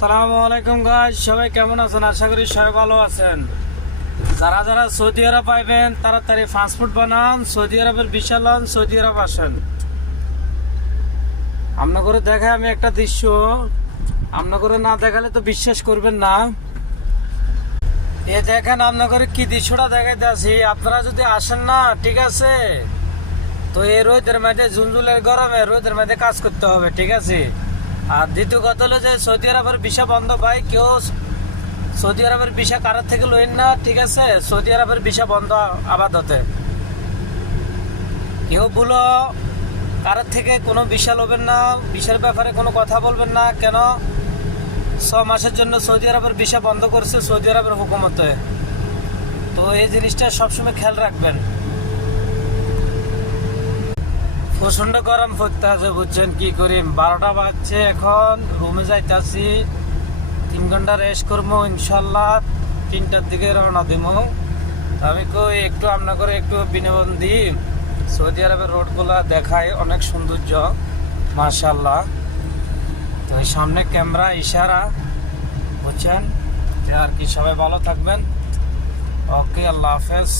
আসসালামু আলাইকুম গাইস, সবাই কেমন আছেন? আশা করি সবাই ভালো আছেন। যারা যারা সৌদি আরব পাইবেন তাড়াতাড়ি পাসপোর্ট বানান, সৌদি আরবের ভিসা লন, সৌদি আরব আসেন। আপনার করে দেখায় আমি একটা দৃশ্য, আপনার করে না দেখালে তো বিশ্বাস করবেন না। এ দেখেন আপনার করে কি দৃশ্যটা দেখাইতে আছি। আপনারা যদি আসেন না, ঠিক আছে, তো এই রোদের মধ্যে ঝুনঝুলের গরমে রোদের মধ্যে কাজ করতে হবে, ঠিক আছে। আর দ্বিতীয় কথা হলো যে সৌদি আরবের ভিসা বন্ধ ভাই, কেউ সৌদি আরবের ভিসা কারোর থেকে লইন না, ঠিক আছে। সৌদি আরবের ভিসা বন্ধ আপাতত। কেউ বলো কারোর থেকে কোনো ভিসা লবেন না, ভিসার ব্যাপারে কোনো কথা বলবেন না। কেন 6 মাসের জন্য সৌদি আরবের ভিসা বন্ধ করছে সৌদি আরবের হুকুমতে। তো এই জিনিসটা সবসময় খেয়াল রাখবেন। প্রচন্ড গরম পড়তে আছে, বুঝছেন কি করি। 12টা বাজছে, এখন রুমে যাইতেছি। 3 ঘন্টা রেস্ট করবো ইনশাল্লাহ, 3টার দিকে রওনা দিব। আমি কই একটু আপনার একটু বিনোদন দিই। সৌদি আরবের রোডগুলা দেখায় অনেক সৌন্দর্য, মাশাআল্লাহ। তো এই সামনে ক্যামেরা ইশারা, বুঝছেন। আর কি, সবাই ভালো থাকবেন। ওকে, আল্লাহ হাফেজ।